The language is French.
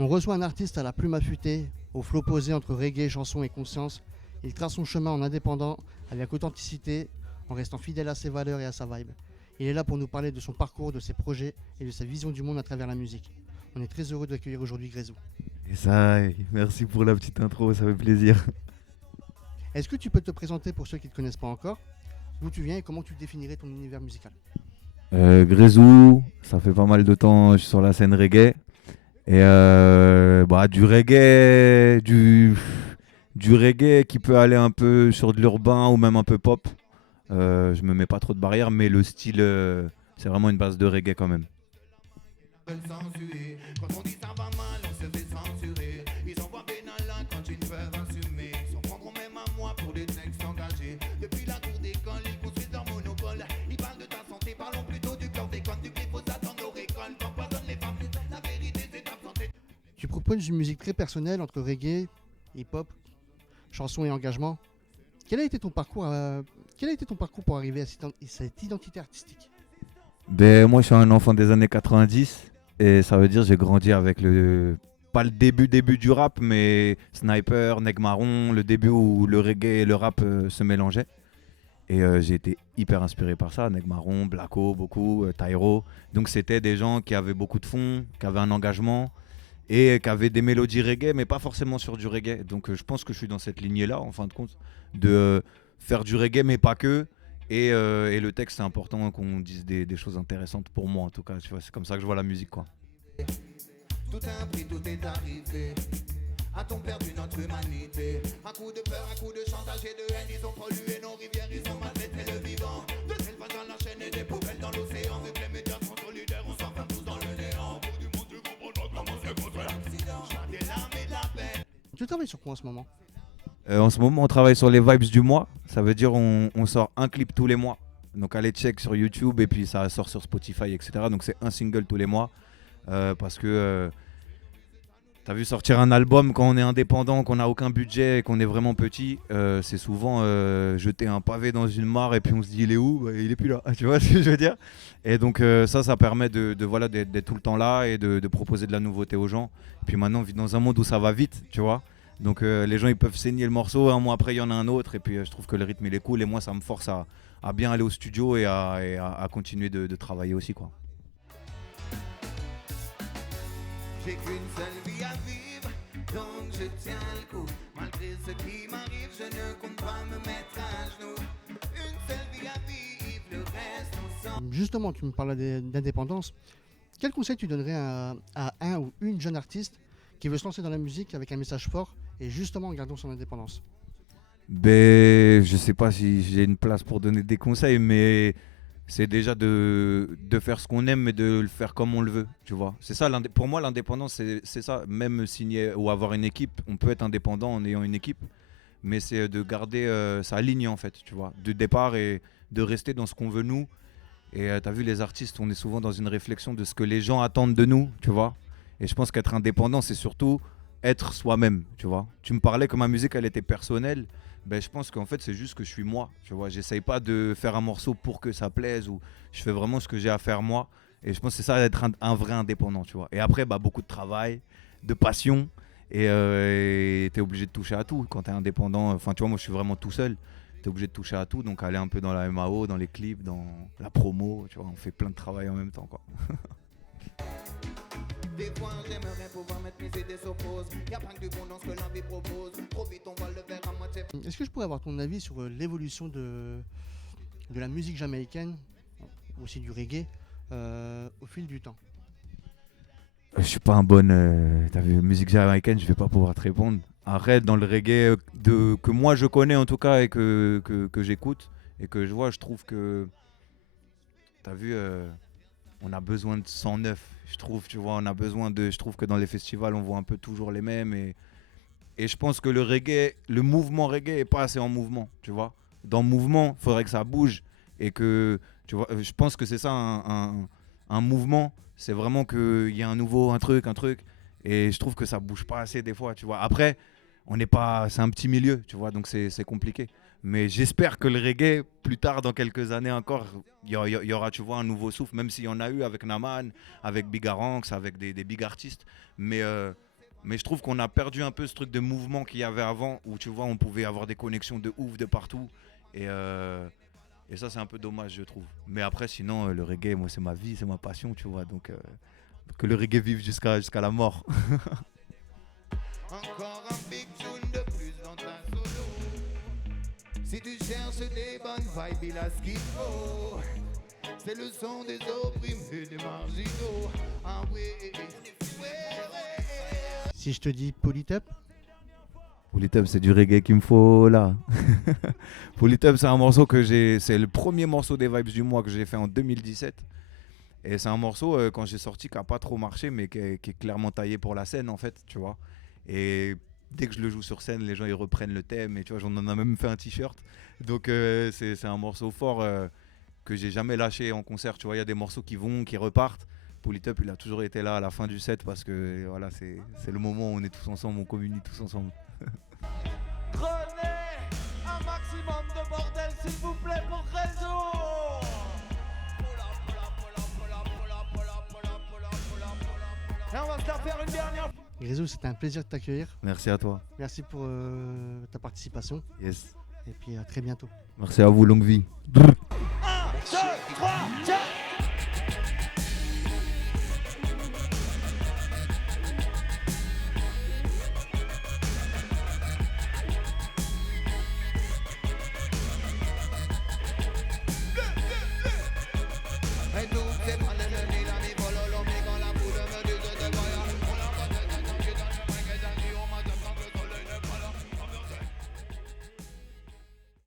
On reçoit un artiste à la plume affûtée, au flow posé entre reggae, chanson et conscience. Il trace son chemin en indépendant, avec authenticité, en restant fidèle à ses valeurs et à sa vibe. Il est là pour nous parler de son parcours, de ses projets et de sa vision du monde à travers la musique. On est très heureux d'accueillir aujourd'hui Grezou. Et ça, merci pour la petite intro, ça fait plaisir. Est-ce que tu peux te présenter pour ceux qui ne te connaissent pas encore? D'où tu viens et comment tu définirais ton univers musical? Grezou, ça fait pas mal de temps que je suis sur la scène reggae. Et du reggae, du reggae qui peut aller un peu sur de l'urbain ou même un peu pop. Je me mets pas trop de barrières, mais le style, c'est vraiment une base de reggae quand même. Quand on dit ça va mal, on se fait censurer. Ils envoient Benalla quand ils peuvent assumer. Ils s'en prendront même à moi pour des textes engagés. Depuis la cour d'école, ils construisent leur monopole. Ils parlent de ta santé, parlons plutôt du chlordécone, du glyphosate dans nos récoltes. T'empoisonnes les femmes, la vérité c'est absenté. Tu proposes une musique très personnelle entre reggae, hip-hop, chanson et engagement. Quel a été ton parcours, pour arriver à cette identité artistique? Ben, moi, je suis un enfant des années 90 et ça veut dire que j'ai grandi avec pas le début du rap, mais Sniper, Neg Marron, le début où le reggae et le rap se mélangeaient. Et j'ai été hyper inspiré par ça, Neg Marron, Blacko, beaucoup, Tyro. Donc c'était des gens qui avaient beaucoup de fond, qui avaient un engagement et qui avaient des mélodies reggae, mais pas forcément sur du reggae. Donc je pense que je suis dans cette lignée-là, en fin de compte, de faire du reggae, mais pas que. Et le texte, c'est important qu'on dise des choses intéressantes pour moi, en tout cas. Tu vois, c'est comme ça que je vois la musique, quoi. Tout a pris, tout est arrivé. A-t-on perdu notre humanité? Un coup de peur, un coup de chantage et de haine. Ils ont pollué nos rivières, ils ont maltraité le vivant. De l'élevage dans la chaîne et des poubelles dans l'océan. Vu que les médias sont solidaires, on s'enferme tous dans le néant. Au bout du monde, tu comprendras comment c'est construit l'accident. Choix des larmes et de la peine. Tu travailles sur quoi en ce moment? En ce moment, on travaille sur les vibes du mois. Ça veut dire on sort un clip tous les mois. Donc allez check sur YouTube et puis ça sort sur Spotify, etc. Donc c'est un single tous les mois. Parce que t'as vu, sortir un album quand on est indépendant, qu'on n'a aucun budget et qu'on est vraiment petit, c'est souvent jeter un pavé dans une mare et puis on se dit il est où? Bah, il est plus là. Tu vois ce que je veux dire? Et donc ça permet voilà, d'être tout le temps là et de proposer de la nouveauté aux gens. Et puis maintenant on vit dans un monde où ça va vite, tu vois. Donc les gens ils peuvent saigner le morceau, un mois après il y en a un autre et puis je trouve que le rythme il est cool et moi ça me force à bien aller au studio et à continuer de travailler aussi, quoi. J'ai qu'une seule vie à vivre, donc je tiens le coup. Malgré ce qui m'arrive, je ne compte pas me mettre à genoux. Une seule vie à vivre, le reste on s'en... Justement, tu me parles d'indépendance. Quel conseil tu donnerais à un ou une jeune artiste qui veut se lancer dans la musique avec un message fort et justement en gardant son indépendance? Ben, je sais pas si j'ai une place pour donner des conseils, mais c'est déjà de faire ce qu'on aime, mais de le faire comme on le veut, tu vois. C'est ça, pour moi, l'indépendance, c'est ça. Même signer ou avoir une équipe, on peut être indépendant en ayant une équipe, mais c'est de garder sa ligne, en fait, tu vois, de départ et de rester dans ce qu'on veut nous. Et t'as vu, les artistes, on est souvent dans une réflexion de ce que les gens attendent de nous, tu vois. Et je pense qu'être indépendant, c'est surtout être soi-même, tu vois. Tu me parlais que ma musique, elle était personnelle. Ben, je pense qu'en fait, c'est juste que je suis moi, tu vois. J'essaye pas de faire un morceau pour que ça plaise ou je fais vraiment ce que j'ai à faire moi. Et je pense que c'est ça, d'être un vrai indépendant, tu vois. Et après, bah, beaucoup de travail, de passion. Et t'es obligé de toucher à tout quand t'es indépendant. Enfin, tu vois, moi, je suis vraiment tout seul. T'es obligé de toucher à tout. Donc, aller un peu dans la MAO, dans les clips, dans la promo, tu vois. On fait plein de travail en même temps, quoi. Des fois j'aimerais pouvoir mettre mes idées s'opposent. Y'a pas que du bon dans ce que la vie propose. Trop vite on voit le verre à moitié. Est-ce que je pourrais avoir ton avis sur l'évolution de la musique jamaïcaine, aussi du reggae, au fil du temps? Je suis pas un bon. T'as vu, musique jamaïcaine, je vais pas pouvoir te répondre. Arrête, dans le reggae que moi je connais en tout cas et que j'écoute et que je vois, je trouve que. T'as vu, on a besoin de 109, je trouve, tu vois. On a besoin de. Je trouve que dans les festivals, on voit un peu toujours les mêmes. Et je pense que le reggae, le mouvement reggae est pas assez en mouvement, tu vois. Dans le mouvement, il faudrait que ça bouge et que. Tu vois, je pense que c'est ça un mouvement. C'est vraiment qu'il y a un truc. Et je trouve que ça bouge pas assez des fois, tu vois. Après, on n'est pas, c'est un petit milieu, tu vois, donc c'est compliqué. Mais j'espère que le reggae, plus tard, dans quelques années encore, il y aura, tu vois, un nouveau souffle, même s'il y en a eu avec Naman, avec Big Aranx, avec des big artistes. Mais Mais je trouve qu'on a perdu un peu ce truc de mouvement qu'il y avait avant, où tu vois, on pouvait avoir des connexions de ouf de partout. Et ça, c'est un peu dommage, je trouve. Mais après, sinon, le reggae, moi, c'est ma vie, c'est ma passion, tu vois. Donc, que le reggae vive jusqu'à la mort. Encore un big tune de plus dans ta solo. Si tu cherches des bonnes vibes, il a ce qu'il faut. C'est le son des opprimés, des marginaux. Ah oui, Si je te dis Polytop, Polytop, c'est du reggae qu'il me faut là. Polytop, c'est un morceau c'est le premier morceau des Vibes du mois que j'ai fait en 2017. Et c'est un morceau, quand j'ai sorti, qui n'a pas trop marché, mais qui est clairement taillé pour la scène, en fait, tu vois. Et dès que je le joue sur scène, les gens, ils reprennent le thème. Et tu vois, j'en ai même fait un t-shirt. Donc, c'est un morceau fort que j'ai jamais lâché en concert. Tu vois, il y a des morceaux qui vont, qui repartent. Polytop, il a toujours été là à la fin du set parce que voilà, c'est le moment où on est tous ensemble, on communie tous ensemble. Prenez un maximum de bordel s'il vous plaît pour Réseau. Et on va se la faire une dernière. Grisou, c'était un plaisir de t'accueillir. Merci à toi. Merci pour ta participation. Yes. Et puis à très bientôt. Merci à vous, longue vie. 1, 2, 3,